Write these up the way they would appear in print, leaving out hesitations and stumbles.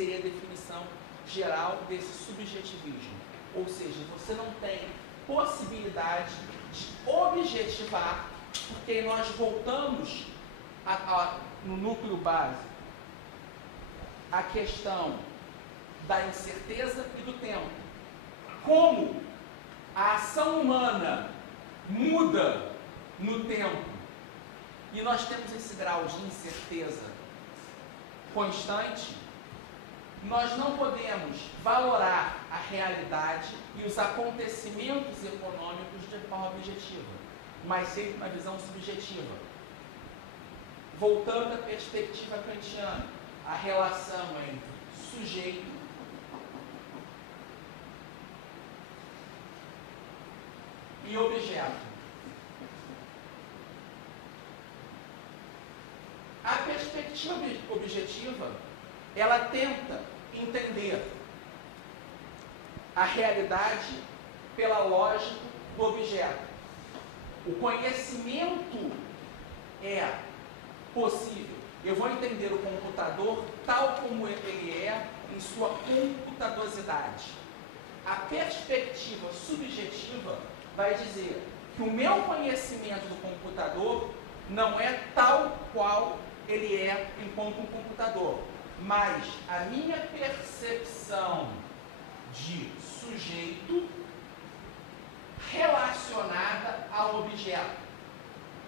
seria a definição geral desse subjetivismo. Ou seja, você não tem possibilidade de objetivar, porque nós voltamos no núcleo básico a questão da incerteza e do tempo. Como a ação humana muda no tempo e nós temos esse grau de incerteza constante, nós não podemos valorar a realidade e os acontecimentos econômicos de forma objetiva, mas sempre uma visão subjetiva. Voltando à perspectiva kantiana, a relação entre sujeito e objeto. A perspectiva objetiva, ela tenta entender a realidade pela lógica do objeto. O conhecimento é possível. Eu vou entender o computador tal como ele é em sua computadosidade. A perspectiva subjetiva vai dizer que o meu conhecimento do computador não é tal qual ele é enquanto um computador, mas a minha percepção de sujeito relacionada ao objeto.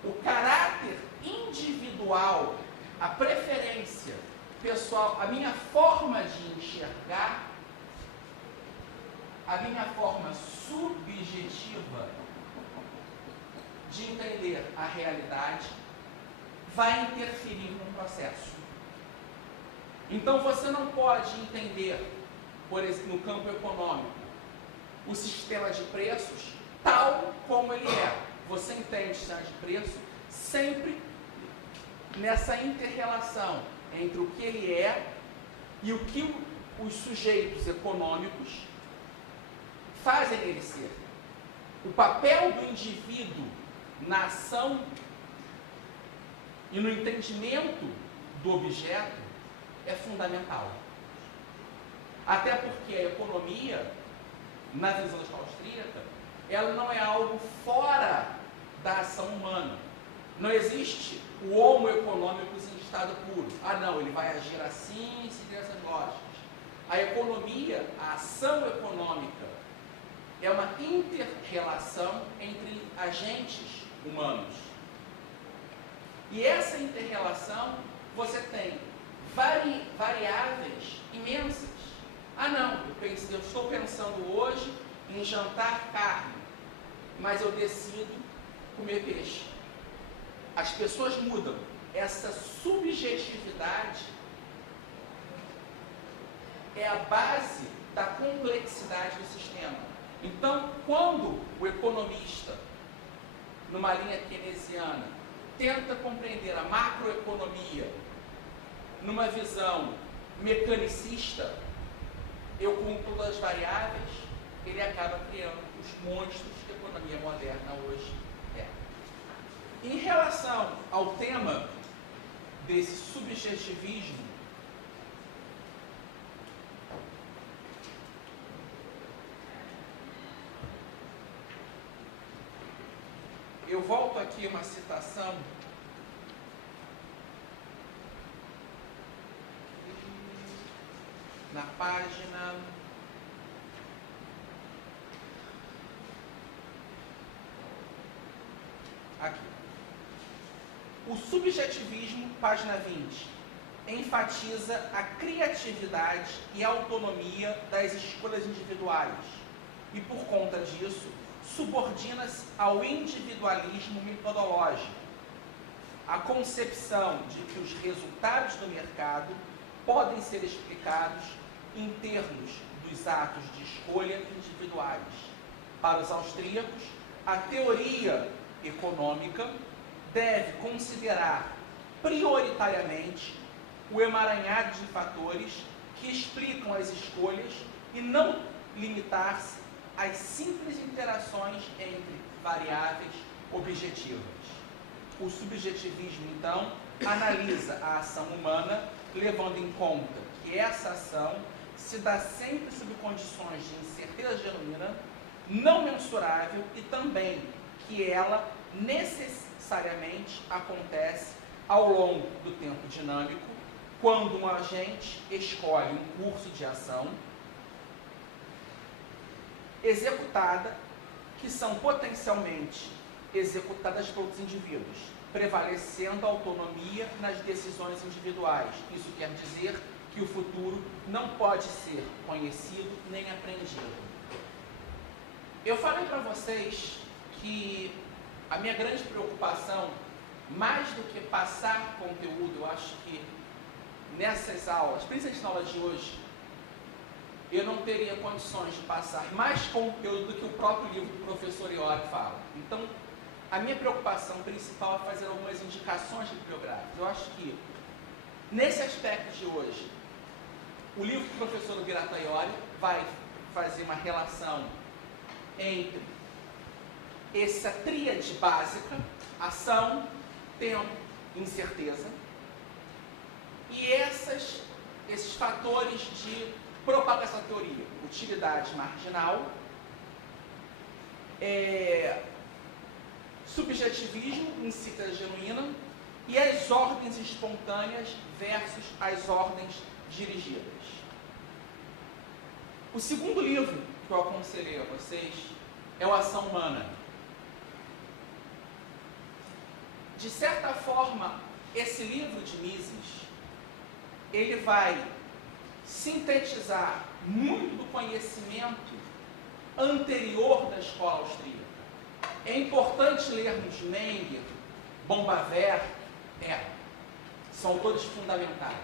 O caráter individual, a preferência pessoal, a minha forma de enxergar, a minha forma subjetiva de entender a realidade vai interferir no processo. Então você não pode entender, por exemplo, no campo econômico, o sistema de preços tal como ele é. Você entende o sistema de preço sempre nessa inter-relação entre o que ele é e o que os sujeitos econômicos fazem ele ser. O papel do indivíduo na ação e no entendimento do objeto é fundamental. Até porque a economia, na visão austríaca, ela não é algo fora da ação humana. Não existe o homo economicus em estado puro. Ah, não, ele vai agir assim, seguir essas lógicas. A economia, a ação econômica, é uma inter-relação entre agentes humanos. E essa inter-relação, você tem variáveis imensas. Ah, não, eu estou pensando hoje em jantar carne, mas eu decido comer peixe. As pessoas mudam. Essa subjetividade é a base da complexidade do sistema. Então, quando o economista, numa linha keynesiana, tenta compreender a macroeconomia numa visão mecanicista, eu com todas as variáveis, ele acaba criando os monstros que a economia moderna hoje é. Em relação ao tema desse subjetivismo, eu volto aqui uma citação na página aqui. O subjetivismo, página 20, enfatiza a criatividade e autonomia das escolhas individuais e, por conta disso, subordina-se ao individualismo metodológico, a concepção de que os resultados do mercado podem ser explicados em termos dos atos de escolha individuais. Para os austríacos, a teoria econômica deve considerar prioritariamente o emaranhado de fatores que explicam as escolhas e não limitar-se às simples interações entre variáveis objetivas. O subjetivismo, então, analisa a ação humana levando em conta que essa ação se dá sempre sob condições de incerteza genuína, não mensurável, e também que ela necessariamente acontece ao longo do tempo dinâmico, quando um agente escolhe um curso de ação executada, que são potencialmente executadas pelos indivíduos, prevalecendo a autonomia nas decisões individuais. Isso quer dizer que o futuro não pode ser conhecido nem aprendido. Eu falei para vocês que a minha grande preocupação, mais do que passar conteúdo, eu acho que nessas aulas, principalmente na aula de hoje, eu não teria condições de passar mais conteúdo do que o próprio livro do professor Iori fala. Então, a minha preocupação principal é fazer algumas indicações bibliográficas. Eu acho que, nesse aspecto de hoje, o livro do professor Birata Iori vai fazer uma relação entre essa tríade básica, ação, tempo, incerteza, e esses fatores de propagação da teoria: utilidade marginal, subjetivismo, incerteza genuína, e as ordens espontâneas versus as ordens dirigidas. O segundo livro que eu aconselhei a vocês é o Ação Humana. De certa forma, esse livro de Mises, ele vai sintetizar muito do conhecimento anterior da escola austríaca. É importante lermos Menger, Bombaverk, são autores fundamentais.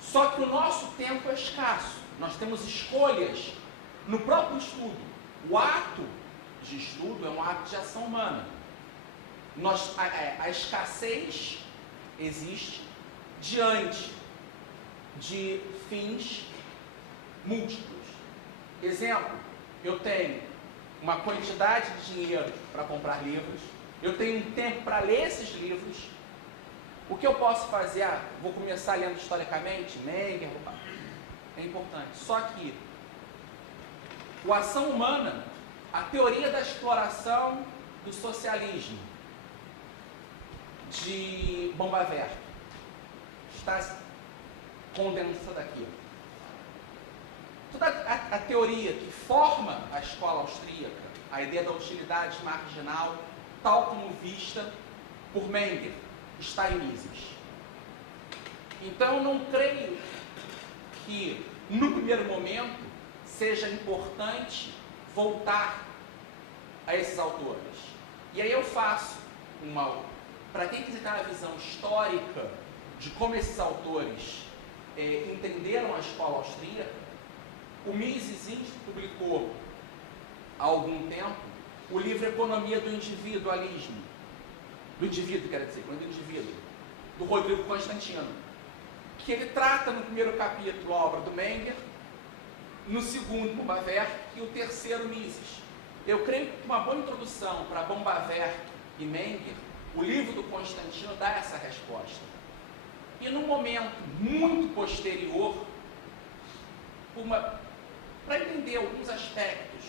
Só que o nosso tempo é escasso. Nós temos escolhas no próprio estudo. O ato de estudo é um ato de ação humana. A escassez existe diante de fins múltiplos. Exemplo, eu tenho uma quantidade de dinheiro para comprar livros, eu tenho um tempo para ler esses livros. O que eu posso fazer? Vou começar lendo historicamente, Menger, é importante. Só que o Ação Humana, a teoria da exploração do socialismo, de Bombaverk, está condensada aqui. Toda a teoria que forma a escola austríaca, a ideia da utilidade marginal, tal como vista por Menger, está em Mises. Então, eu não creio que, no primeiro momento, seja importante voltar a esses autores. E aí eu faço para quem quiser ter uma visão histórica de como esses autores entenderam a escola austríaca, o Mises publicou há algum tempo o livro Economia do Individualismo, do Rodrigo Constantino, que ele trata no primeiro capítulo a obra do Menger, no segundo Bombaverk e o terceiro Mises. Eu creio que uma boa introdução para Bombaverk e Menger, o livro do Constantino dá essa resposta. E num momento muito posterior, para entender alguns aspectos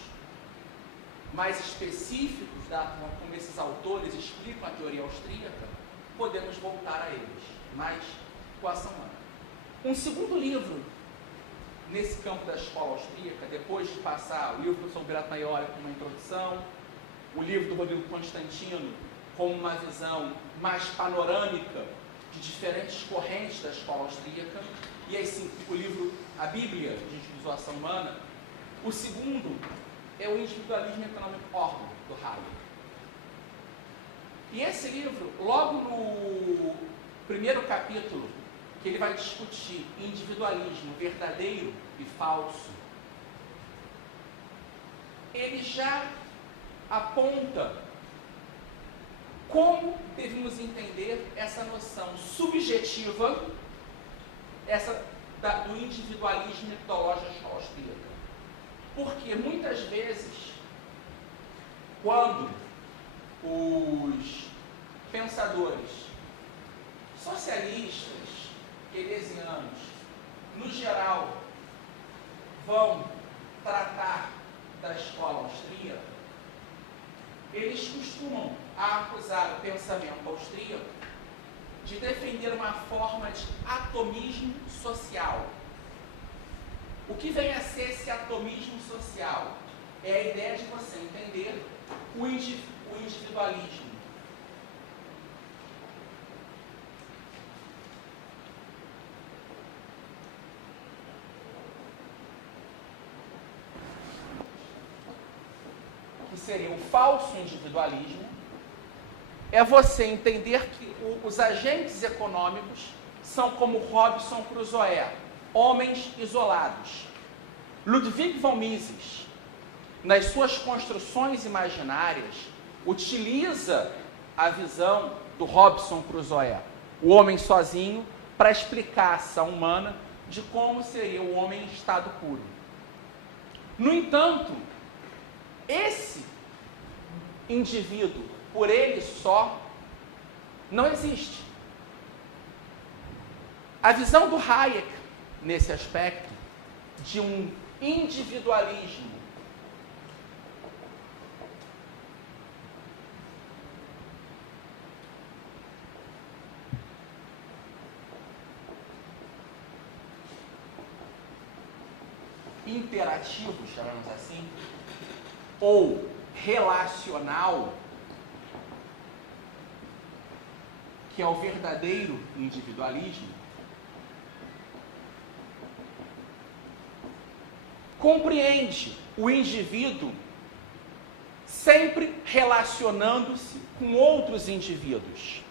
mais específicos como esses autores explicam a teoria austríaca, podemos voltar a eles, mas com a ação humana. Um segundo livro nesse campo da escola austríaca, depois de passar o livro do professor Birata Iori como uma introdução, o livro do Rodrigo Constantino como uma visão mais panorâmica de diferentes correntes da escola austríaca, e aí sim, o livro A Bíblia de Individuação Humana. O segundo é o Individualismo Econômico Ordem, do Hayek. E esse livro, logo no primeiro capítulo, que ele vai discutir individualismo verdadeiro e falso, ele já aponta como devemos entender essa noção subjetiva, do individualismo metodológico da escola austríaca. Porque muitas vezes, quando os pensadores socialistas, keynesianos, no geral, vão tratar da escola austríaca, eles costumam acusar o pensamento austríaco de defender uma forma de atomismo social. O que vem a ser esse atomismo social? É a ideia de você entender o individualismo. Que seria o falso individualismo. É você entender que os agentes econômicos são como Robinson Crusoe, homens isolados. Ludwig von Mises, nas suas construções imaginárias, utiliza a visão do Robinson Crusoe, o homem sozinho, para explicar a ação humana de como seria o homem em estado puro. No entanto, esse indivíduo, por ele só, não existe. A visão do Hayek, nesse aspecto, de um individualismo interativo, chamamos assim, ou relacional, que é o verdadeiro individualismo, compreende o indivíduo sempre relacionando-se com outros indivíduos.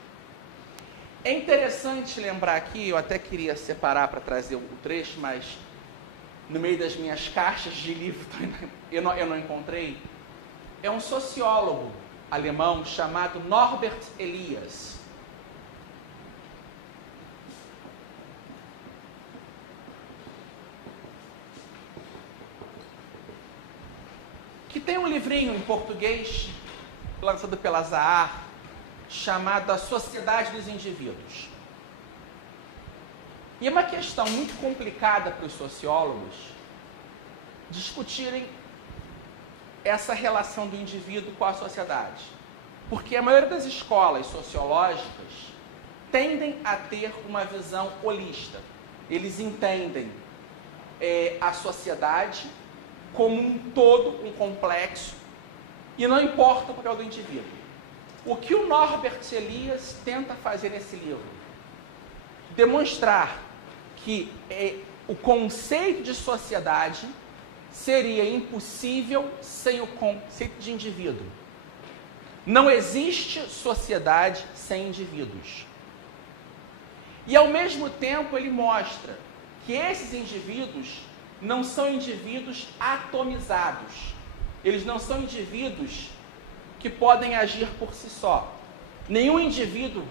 É interessante lembrar aqui, eu até queria separar para trazer o trecho, mas no meio das minhas caixas de livro eu não encontrei. É um sociólogo alemão chamado Norbert Elias. Que tem um livrinho em português, lançado pela Zahar, chamado A Sociedade dos Indivíduos. E é uma questão muito complicada para os sociólogos discutirem essa relação do indivíduo com a sociedade. Porque a maioria das escolas sociológicas tendem a ter uma visão holista. Eles entendem a sociedade como um todo, um complexo, e não importa o papel do indivíduo. O que o Norbert Elias tenta fazer nesse livro? Demonstrar que o conceito de sociedade seria impossível sem o conceito de indivíduo. Não existe sociedade sem indivíduos. E ao mesmo tempo ele mostra que esses indivíduos não são indivíduos atomizados. Eles não são indivíduos que podem agir por si só. Nenhum indivíduo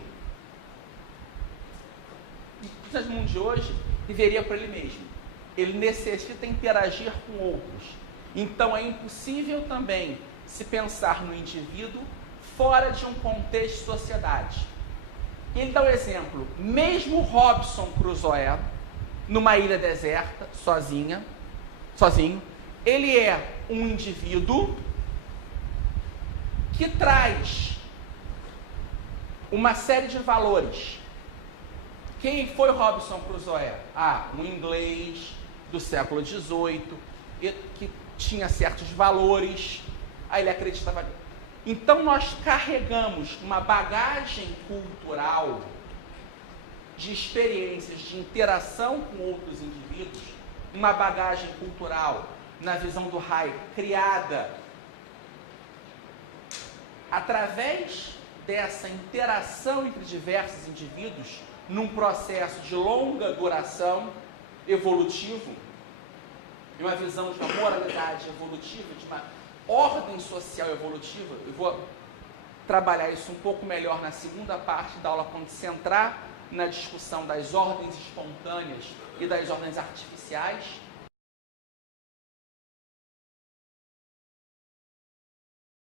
no mundo de hoje viveria por ele mesmo. Ele necessita interagir com outros. Então é impossível também se pensar no indivíduo fora de um contexto de sociedade. Ele dá o exemplo, mesmo Robinson Crusoe, numa ilha deserta, sozinho, ele é um indivíduo que traz uma série de valores. Quem foi Robinson Crusoe? Um inglês do século XVIII, que tinha certos valores, aí ele acreditava. Então nós carregamos uma bagagem cultural de experiências de interação com outros indivíduos, uma bagagem cultural, na visão do Hayek, criada através dessa interação entre diversos indivíduos, num processo de longa duração evolutivo, de uma visão de uma moralidade evolutiva, de uma ordem social evolutiva. Eu vou trabalhar isso um pouco melhor na segunda parte da aula, quando se entrar na discussão das ordens espontâneas e das ordens artificiais.